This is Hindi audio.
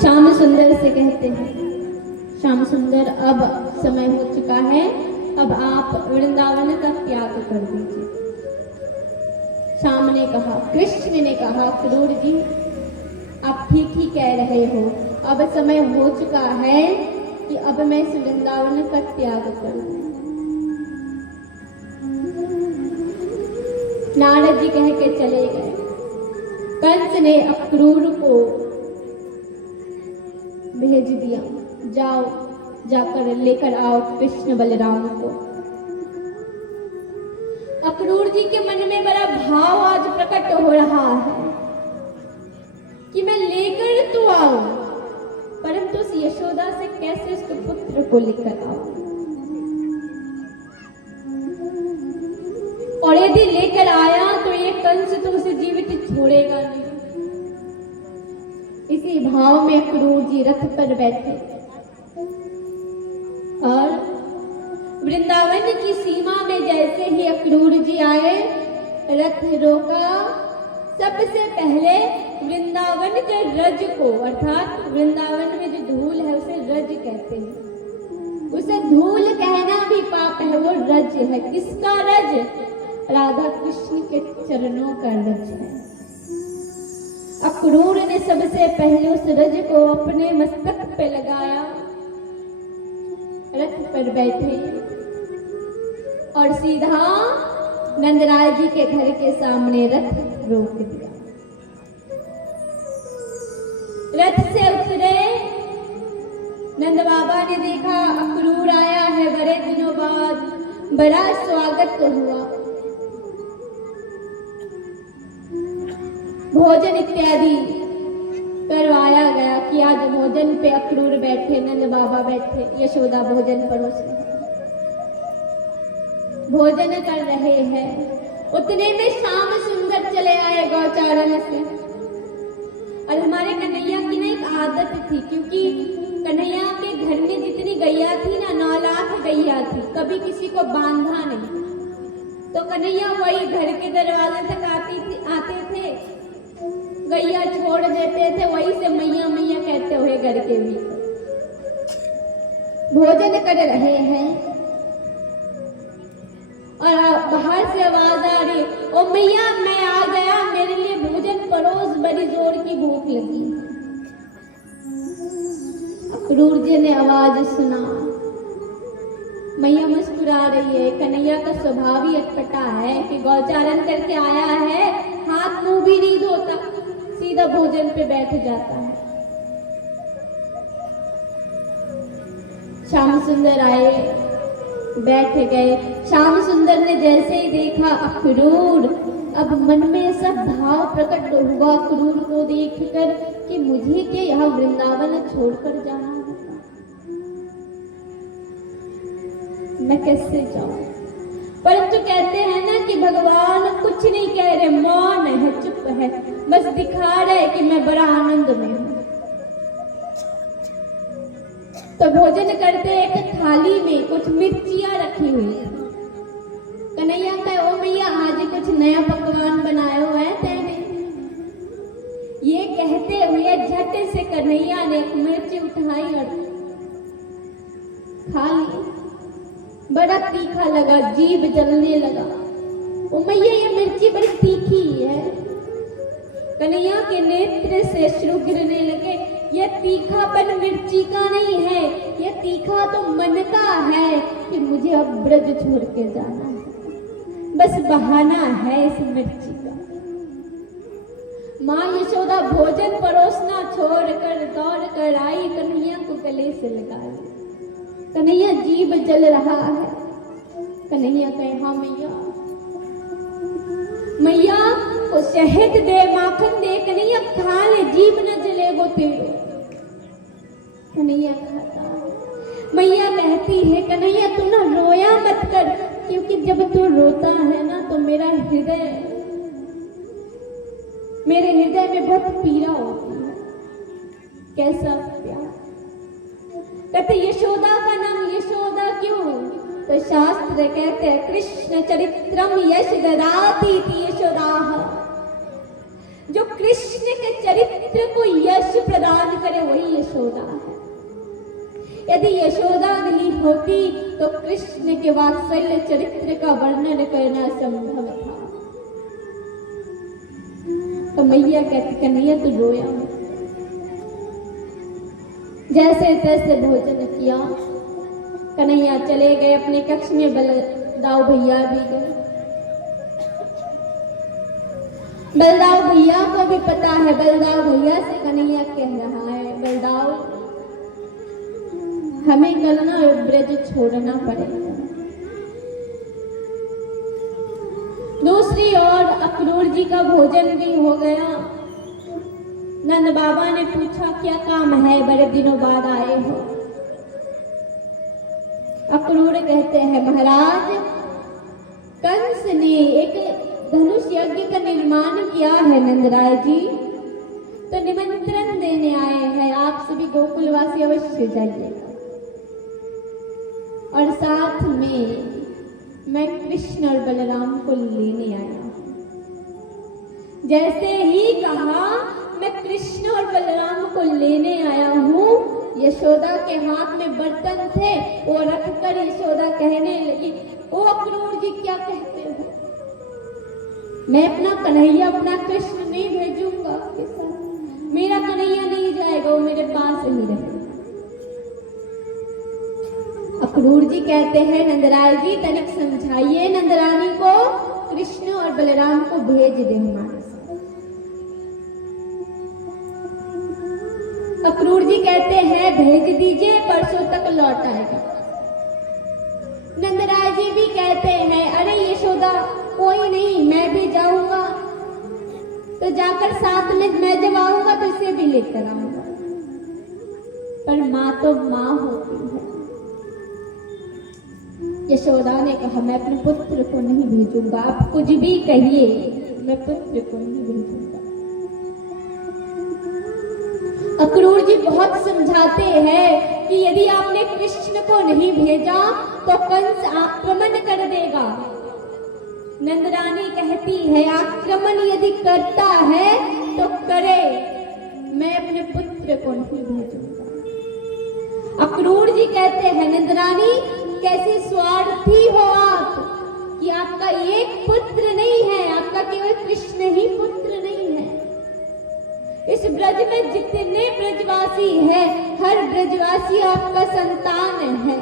श्याम सुंदर से कहते हैं, श्याम सुंदर अब समय हो चुका है, अब आप वृंदावन का त्याग कर दीजिए। श्याम ने कहा, कृष्ण ने कहा, क्रूर जी आप ठीक ही कह रहे हो, अब समय हो चुका है कि अब मैं इस वृंदावन का त्याग करूं। नारद जी कह के चले गए। कंस ने अक्रूर को भेज दिया, जाओ जाकर लेकर आओ कृष्ण बलराम को। अक्रूर जी के मन में बड़ा भाव आज प्रकट हो रहा है कि मैं लेकर तो आऊं, परंतु उस यशोदा से कैसे उसके पुत्र को लेकर आऊं, और यदि लेकर आया तो ये कंस तो उसे जीवित छोड़ेगा नहीं। इसी भाव में अक्रूर जी रथ पर बैठे और वृंदावन की सीमा में जैसे ही अक्रूर जी आए, रथ रोका। सबसे पहले वृंदावन के रज को, अर्थात वृंदावन में जो धूल है उसे रज कहते हैं, उसे धूल कहना भी पाप है, वो रज है। किसका रज? राधा कृष्ण के चरणों का रज है। अक्रूर ने सबसे पहले उस रज को अपने मस्तक पे लगाया, रथ पर बैठे और सीधा नंदराय जी के घर के सामने रथ रोक दिया। रथ से उतरे, नंद बाबा ने देखा अक्रूर आया है, बड़े दिनों बाद बड़ा स्वागत हुआ। भोजन इत्यादि करवाया गया कि आज भोजन पे अक्रूर बैठे, नंद बाबा बैठे, यशोदा भोजन परोस रही, भोजन कर रहे हैं। उतने में श्याम सुंदर चले आए गौचारण से। और हमारे कन्हैया की ना एक आदत थी, क्योंकि कन्हैया के घर में जितनी गैया थी ना, 9 लाख गैया थी, कभी किसी को बांधा नहीं। तो कन्हैया वही घर के दरवाजे तक आते थे, गैया छोड़ देते थे, वही से मैया मैया कहते हुए घर के भीतर भोजन कर रहे हैं। और बाहर से आवाज आ रही, ओ मैया मैं आ गया, मेरे लिए भोजन परोस, बड़ी जोर की भूख लगी। अक्रूर जी ने आवाज सुना, मैया मुस्कुरा रही है। कन्हैया का स्वभाव ही अटपटा है कि गौचारण करके आया है, हाथ मुंह भी नहीं धोता, सीधा भोजन पे बैठ जाता है। श्याम सुंदर आए, बैठ गए। श्याम सुंदर ने जैसे ही देखा अक्रूर, अब मन में ऐसा भाव प्रकट हुआ अक्रूर को देखकर कि मुझे क्या यहाँ वृंदावन छोड़कर जाना होगा, मैं कैसे जाऊं। परंतु कहते हैं ना कि भगवान कुछ नहीं कह रहे, मौन है, चुप है, बस दिखा रहे कि मैं बड़ा आनंद में हूं। तो भोजन करते एक थाली में कुछ मिर्चियां रखी हुई है। कन्हैया कहे, ओ मैया आज कुछ नया पकवान बनाया हुआ है तेने। ये कहते हुए झट से कन्हैया ने एक मिर्ची उठाई और खा ली। बड़ा तीखा लगा, जीभ जलने लगा। ओ मैया ये मिर्ची बड़ी तीखी है। कन्हैया के नेत्र से अश्रु गिरने लगे। यह तीखापन मिर्ची का नहीं है, यह तीखा तो मन का है कि मुझे अब ब्रज छोड़ के जाना है, बस बहाना है इस मिर्ची का। माँ यशोदा भोजन परोसना छोड़कर दौड़ कर आई, कन्हैया को गले से लगा ली। कन्हैया जीभ जल रहा है। कन्हैया कहे, हाँ मैया, मैया को शहद दे, माखन दे, कन्हैया खा ले, जीभ न जले वो तेरे। कन्हैया खाता है। मैया कहती है, कन्हैया तू ना रोया मत कर, क्योंकि जब तू रोता है ना तो मेरे हृदय में बहुत पीड़ा होती है। कैसा प्यार। कहते यशोदा का नाम यशोदा क्यों? तो शास्त्र कहते हैं कृष्ण चरित्रम यश ददाति यशोदा, जो कृष्ण के चरित्र को यश प्रदान यदि यशोदा नहीं होती तो कृष्ण के वात्सल्य चरित्र का वर्णन करना संभव था। तो मैया कहती कन्हैया तो रोया। जैसे तैसे भोजन किया, कन्हैया चले गए अपने कक्ष में। बलदाऊ भैया भी गए। बलदाऊ भैया को भी पता है। बलदाऊ भैया से कन्हैया कह रहा है, बलदाऊ हमें कल ना ब्रज छोड़ना पड़ेगा। दूसरी ओर अक्रूर जी का भोजन भी हो गया। नंद बाबा ने पूछा क्या काम है, बड़े दिनों बाद आए हो। अक्रूर कहते हैं महाराज, कंस ने एक धनुष यज्ञ का निर्माण किया है नंदराय जी, तो निमंत्रण देने आए हैं। आप सभी गोकुलवासी अवश्य जाइएगा। और साथ में मैं कृष्ण और बलराम को लेने आया हूं। जैसे ही कहा मैं कृष्ण और बलराम को लेने आया हूं, यशोदा के हाथ में बर्तन थे, वो रखकर यशोदा कहने लगी, ओ अक्रूर जी क्या कहते हो, मैं अपना कन्हैया अपना कृष्ण नहीं भेजूंगा आपके साथ। मेरा कन्हैया नहीं जाएगा, वो मेरे पास ही रहेगा। अक्रूर जी कहते हैं नंदराय जी तनिक समझाइए नंदरानी को, कृष्ण और बलराम को भेज दे हमारे साथ। अक्रूर जी कहते हैं भेज दीजिए, परसों तक लौट आएगा। नंदराय जी भी कहते हैं अरे यशोदा कोई नहीं, मैं भी जाऊंगा, तो जाकर साथ में मैं जब आऊंगा तो इसे भी लेकर आऊंगा। पर माँ तो माँ होती है। यशोदा ने कहा मैं अपने पुत्र को नहीं भेजूंगा, आप कुछ भी कहिए, मैं पुत्र को नहीं भेजूंगा। अक्रूर जी बहुत समझाते हैं कि यदि आपने कृष्ण को नहीं भेजा तो कंस आक्रमण कर देगा। नंदरानी कहती है आक्रमण यदि करता है तो करे, मैं अपने पुत्र को नहीं भेजूंगा। अक्रूर जी कहते हैं नंदरानी कैसे स्वार्थी हो आप कि आपका एक पुत्र नहीं है, आपका केवल कृष्ण ही पुत्र नहीं है। इस ब्रज में जितने ब्रजवासी हैं, हर ब्रजवासी आपका संतान है।